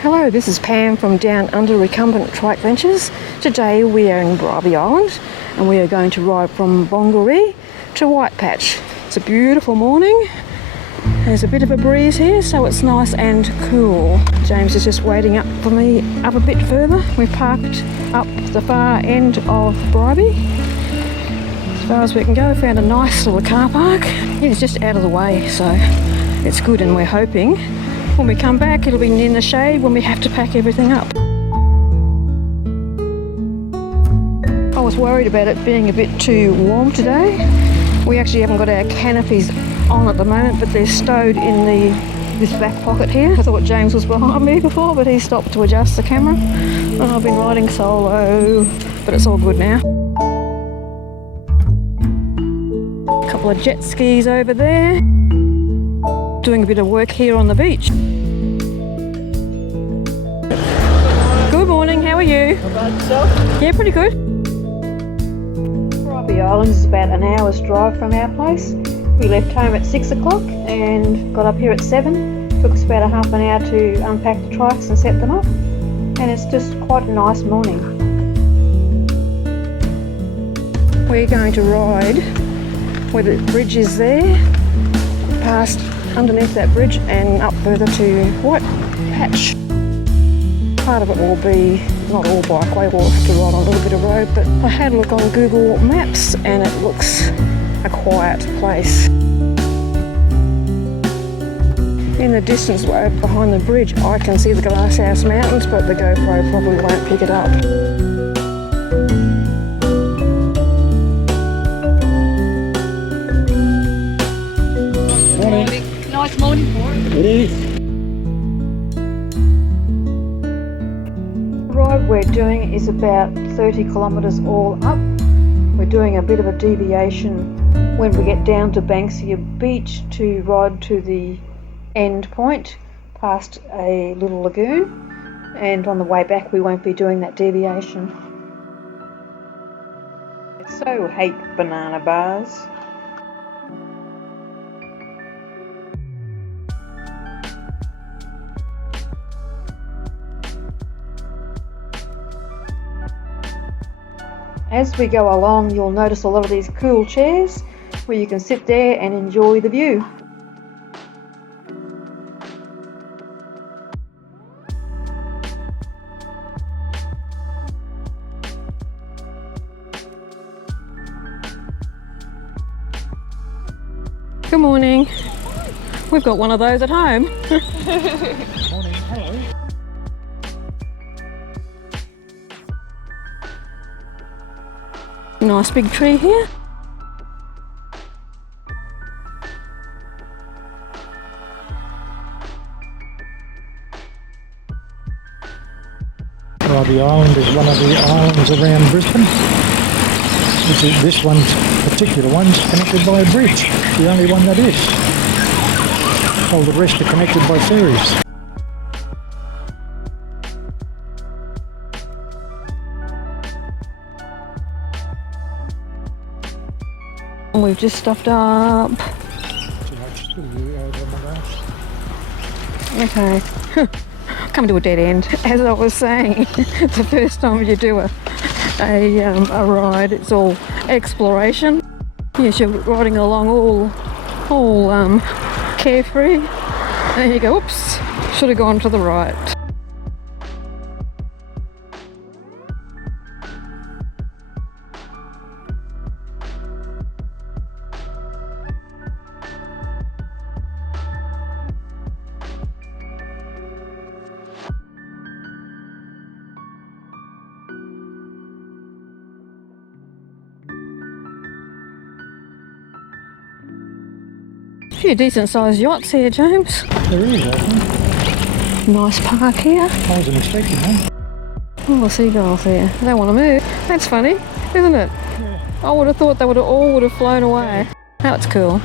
Hello, this is Pam from Down Under Recumbent Trike Ventures. Today we are in Bribie Island and we are going to ride from Bongaree to White Patch. It's a beautiful morning. There's a bit of a breeze here, so it's nice and cool. James is just waiting up for me up a bit further. We've parked up the far end of Bribie. As far as we can go, found a nice little car park. It's just out of the way, so it's good, and we're hoping when we come back it'll be in the shade when we have to pack everything up. I was worried about it being a bit too warm today. We actually haven't got our canopies on at the moment, but they're stowed in this back pocket here. I thought James was behind me before, but he stopped to adjust the camera. And I've been riding solo, but it's all good now. A couple of jet skis over there. Doing a bit of work here on the beach. Good morning, how are you? How about yourself? Yeah, pretty good. Bribie Island is about an hour's drive from our place. We left home at 6 o'clock and got up here at 7. Took us about a half an hour to unpack the trikes and set them up. And it's just quite a nice morning. We're going to ride where the bridge is there, past underneath that bridge and up further to White Patch. Part of it will be not all bikeway, we'll have to ride on a little bit of road, but I had a look on Google Maps and it looks a quiet place. In the distance behind the bridge I can see the Glasshouse Mountains, but the GoPro probably won't pick it up. Morning. Nice morning for it. It is. The ride we're doing is about 30 kilometres all up. We're doing a bit of a deviation when we get down to Banksia Beach to ride to the end point past a little lagoon, and on the way back we won't be doing that deviation. I so hate banana bars. As we go along, you'll notice a lot of these cool chairs where you can sit there and enjoy the view. Good morning. We've got one of those at home. Morning. Hello. Nice big tree here. Bribie Island is one of the islands around Brisbane. This particular one's connected by a bridge, the only one that is. All the rest are connected by ferries. And we've just stopped up. Okay. Come to a dead end. As I was saying, it's the first time you do a ride. It's all exploration. Yes, you're riding along all carefree, and then you go, oops, should have gone to the right. A few decent sized yachts here, James. There is, I think. Nice park here. I wasn't expecting that. Oh, the seagulls here. They don't want to move. That's funny, isn't it? Yeah. I would have thought they all would have flown away. Now it's cool.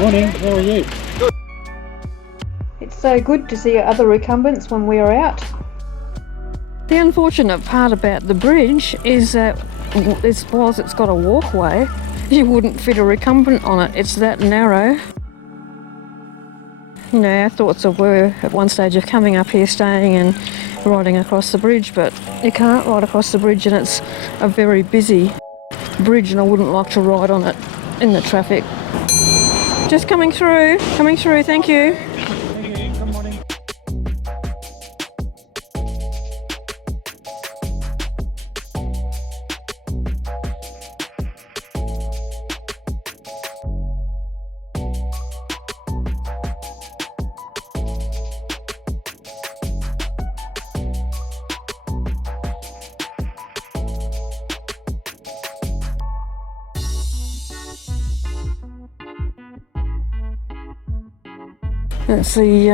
Morning, how are you? It's so good to see other recumbents when we are out. The unfortunate part about the bridge is that whilst it's got a walkway, You wouldn't fit a recumbent on it. It's that narrow. You know, our thoughts were at one stage of coming up here, staying and riding across the bridge, but you can't ride across the bridge and it's a very busy bridge and I wouldn't like to ride on it in the traffic. Just coming through, thank you. Good morning. It's the,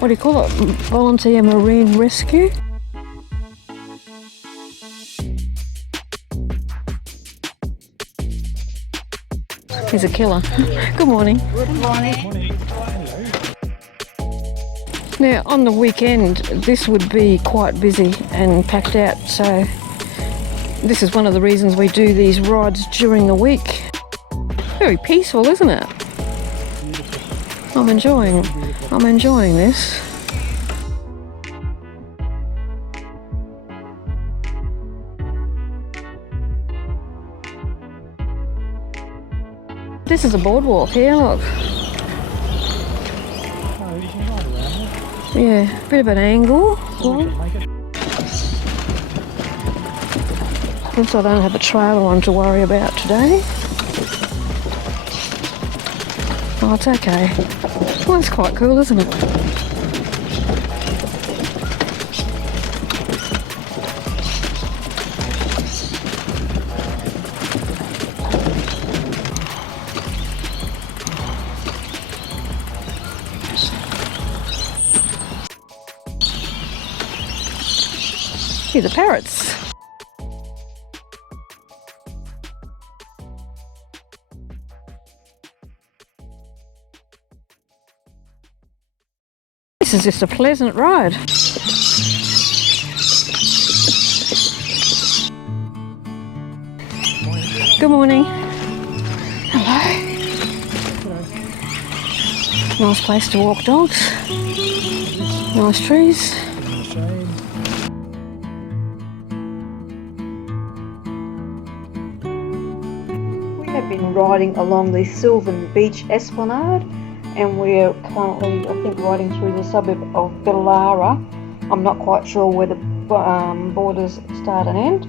what do you call it, Volunteer Marine Rescue. He's a killer. Good morning. Good morning. Morning. Now, on the weekend, this would be quite busy and packed out, so this is one of the reasons we do these rides during the week. Very peaceful, isn't it? I'm enjoying this. This is a boardwalk here, look. Oh, you can ride around there. Yeah, bit of an angle. We can make it. Since I don't have a trailer one to worry about today. Oh, it's okay. Well, it's quite cool, isn't it? See the parrots. This is just a pleasant ride. Good morning. Hello. Nice place to walk dogs. Nice trees. Shade. We have been riding along the Sylvan Beach Esplanade and we're currently, I think, riding through the suburb of Bellara. I'm not quite sure where the borders start and end,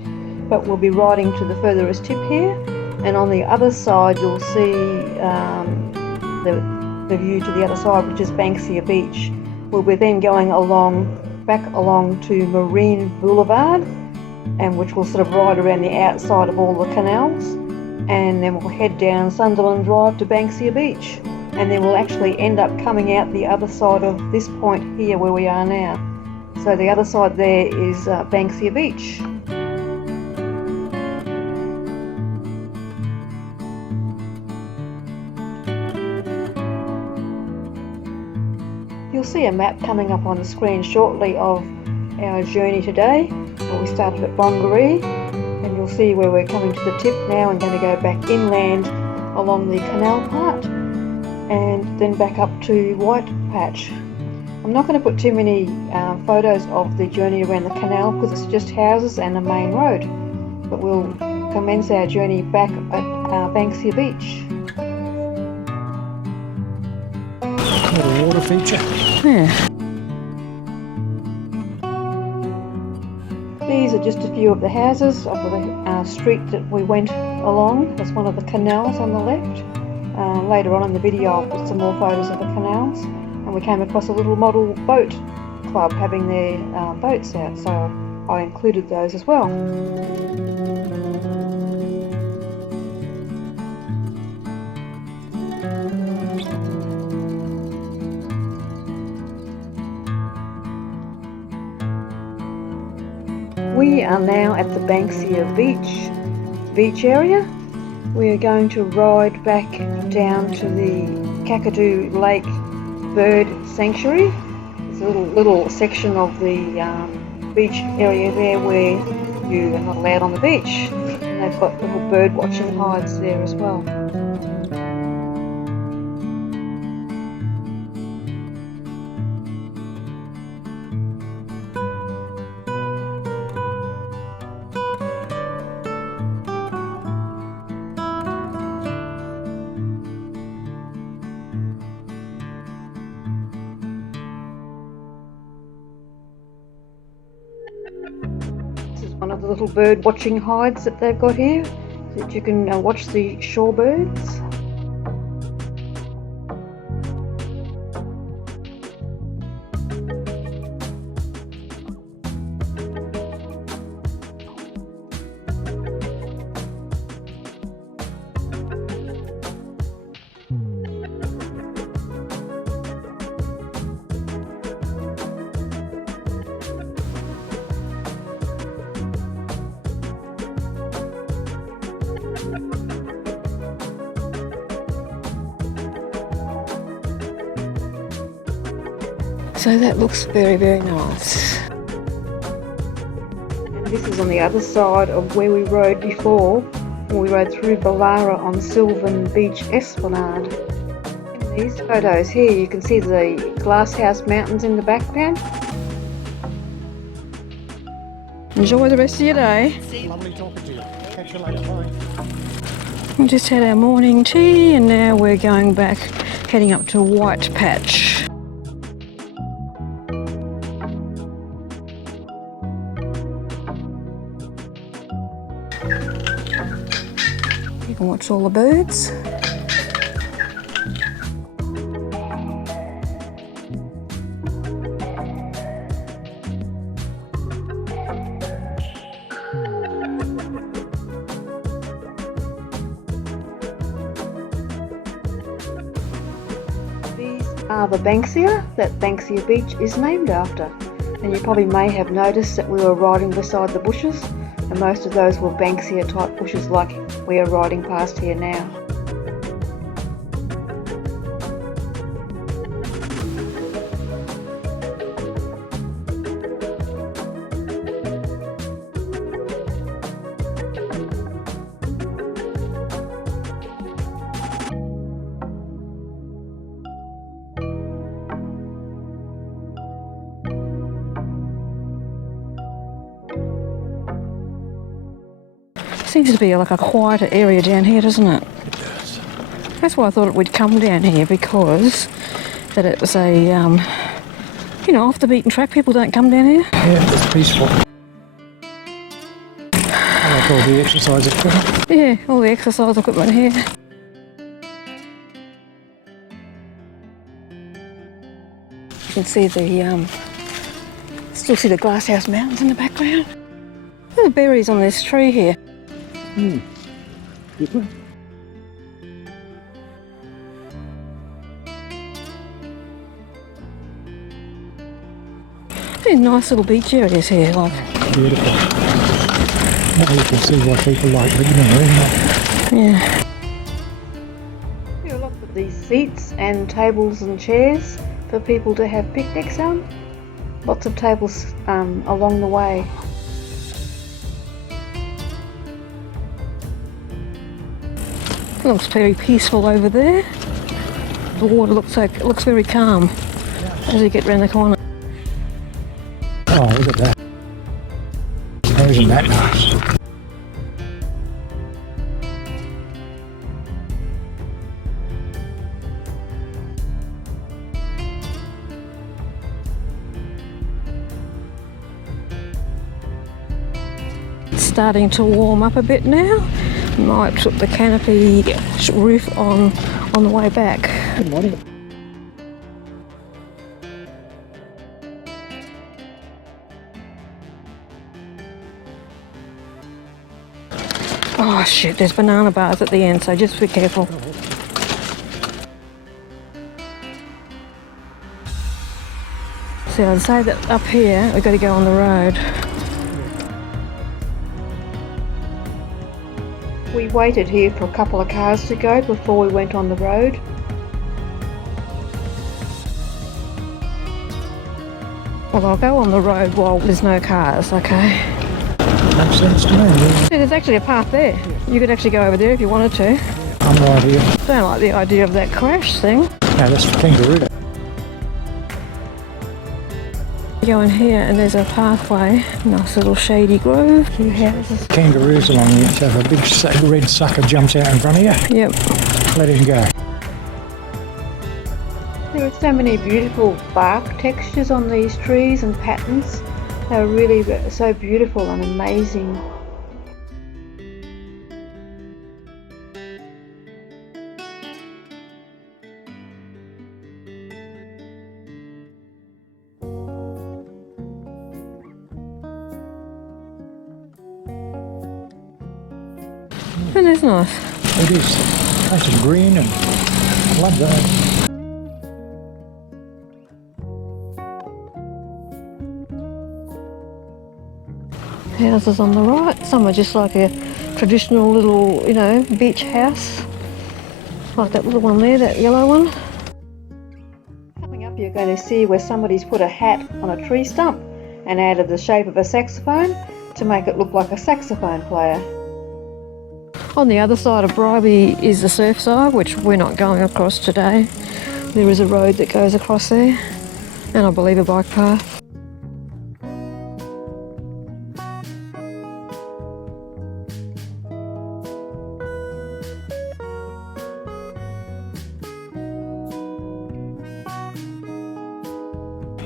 but we'll be riding to the furthest tip here, and on the other side you'll see the view to the other side, which is Banksia Beach. We'll be then going back along to Marine Boulevard, and which will sort of ride around the outside of all the canals, and then we'll head down Sunderland Drive to Banksia Beach. And then we'll actually end up coming out the other side of this point here where we are now. So the other side there is Banksia Beach. You'll see a map coming up on the screen shortly of our journey today. We started at Bongaree, and you'll see where we're coming to the tip now and going to go back inland along the canal part, and then back up to White Patch. I'm not going to put too many photos of the journey around the canal because it's just houses and a main road, but we'll commence our journey back at Banksia Beach. Little water feature. Yeah. These are just a few of the houses of the street that we went along. There's one of the canals on the left. Later on in the video I'll put some more photos of the canals, and we came across a little model boat club having their boats out, so I included those as well. We are now at the Banksia Beach area. We are going to ride back down to the Kakadu Lake Bird Sanctuary. It's a little section of the beach area there where you are not allowed on the beach. And They've got little bird watching hides there as well. One of the little bird watching hides that they've got here, so that you can watch the shorebirds. So that looks very, very nice. And this is on the other side of where we rode before, when we rode through Bellara on Sylvan Beach Esplanade. In these photos here you can see the Glasshouse Mountains in the background. Enjoy the rest of your day. Lovely talking to you. Catch you later. Bye. We just had our morning tea and now we're going back, heading up to White Patch. You can watch all the birds. These are the Banksia that Banksia Beach is named after. And you probably may have noticed that we were riding beside the bushes, and most of those were Banksia type bushes like we are riding past here now. Seems to be like a quieter area down here, doesn't it? It does. That's why I thought we'd come down here, because that it was a, you know, off the beaten track. People don't come down here. Yeah, it's peaceful. I like all the exercise equipment. Yeah, all the exercise equipment here. You can see the, still see the Glasshouse Mountains in the background. There are berries on this tree here. Good. These nice little beach areas here, like. Beautiful. Now you can see why people like living in there. Yeah. There are lots of these seats and tables and chairs for people to have picnics on. Lots of tables along the way. It looks very peaceful over there. The water looks very calm as you get round the corner. Oh, look at that. Isn't that nice? It's starting to warm up a bit now. Might put the canopy roof on the way back. Good morning. Oh shit, there's banana bars at the end, so just be careful. So I'd say that up here we've got to go on the road. We waited here for a couple of cars to go before we went on the road. Well, I'll go on the road while there's no cars, okay? Makes sense to me. See, there's actually a path there. You could actually go over there if you wanted to. I'm right here. Don't like the idea of that crash thing. No, that's the kangaroo. You go in here and there's a pathway, nice little shady grove, 2 houses. Kangaroos along here, so if a big red sucker jumps out in front of you, Yep. let him go. There are so many beautiful bark textures on these trees and patterns. They're really so beautiful and amazing. And it's nice. It is. Nice and green and I love that. Houses on the right. Some are just like a traditional little, you know, beach house. Like that little one there, that yellow one. Coming up, you're going to see where somebody's put a hat on a tree stump and added the shape of a saxophone to make it look like a saxophone player. On the other side of Bribie is the surf side, which we're not going across today. There is a road that goes across there, and I believe a bike path.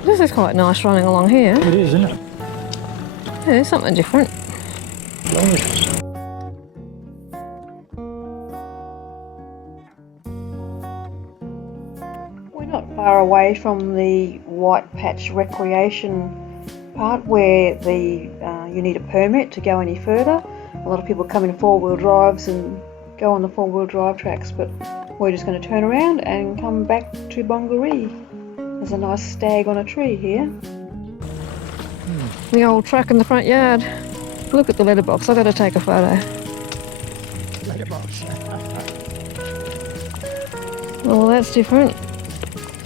This is quite nice running along here. It is, isn't it? Yeah, there's something different. Glorious. We're not far away from the White Patch recreation part where you need a permit to go any further. A lot of people come in 4-wheel drives and go on the 4-wheel drive tracks, but we're just going to turn around and come back to Bongaree. There's a nice stag on a tree here. The old truck in the front yard. Look at the letterbox, I've got to take a photo. Letterbox. Well, that's different,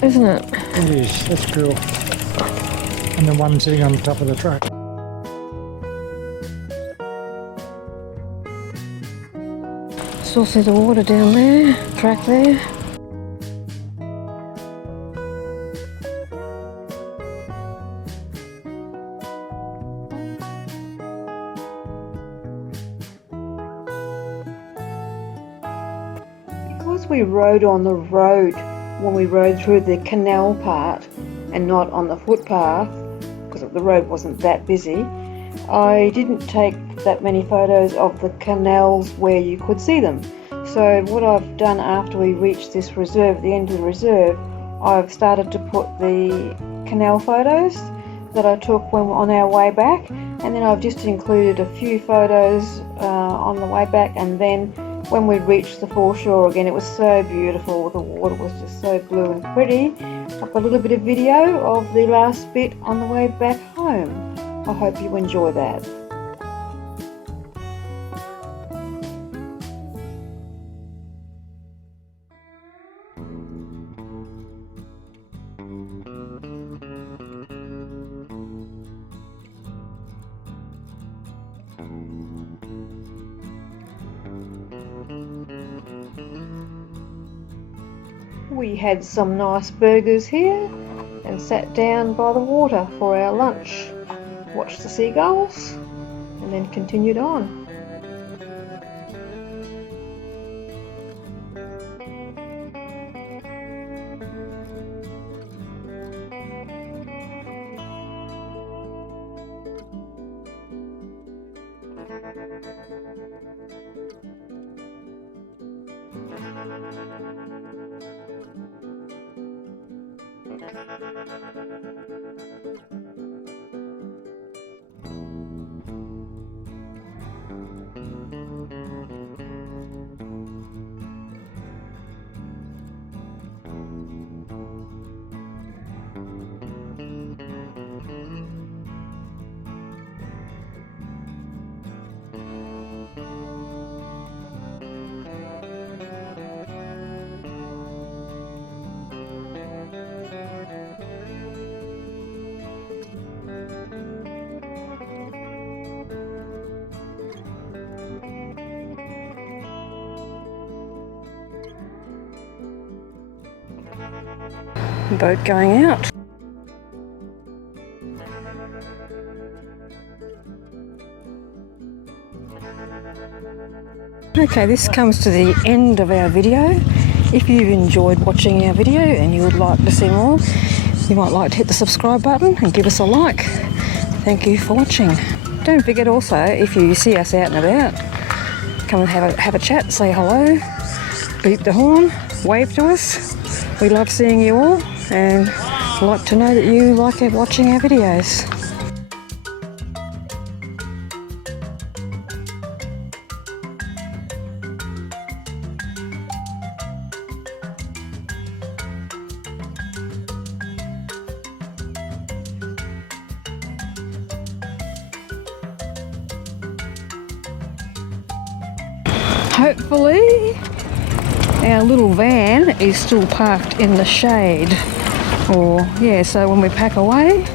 isn't it? It is, that's cool. And the one sitting on the top of the truck. Still see the water down there, track there. Because we rode on the road when we rode through the canal part and not on the footpath, because the road wasn't that busy, I didn't take that many photos of the canals where you could see them. So what I've done after we reached this reserve, at the end of the reserve, I've started to put the canal photos that I took when on our way back, and then I've just included a few photos on the way back, and then when we reached the foreshore again, it was so beautiful. The water was just so blue and pretty. I've got a little bit of video of the last bit on the way back home. I hope you enjoy that. We had some nice burgers here and sat down by the water for our lunch. Watched the seagulls and then continued on. Boat going out. Okay, this comes to the end of our video. If you've enjoyed watching our video and you would like to see more, you might like to hit the subscribe button and give us a like. Thank you for watching. Don't forget also, if you see us out and about, come and have a chat, say hello, beep the horn, wave to us. We love seeing you all and like to know that you like watching our videos. Hopefully our little van is still parked in the shade, or yeah, so when we pack away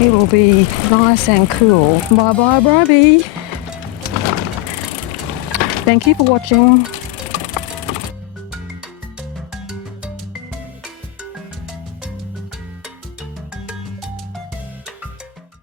it'll be nice and cool. Bye bye Bribie. Thank you for watching.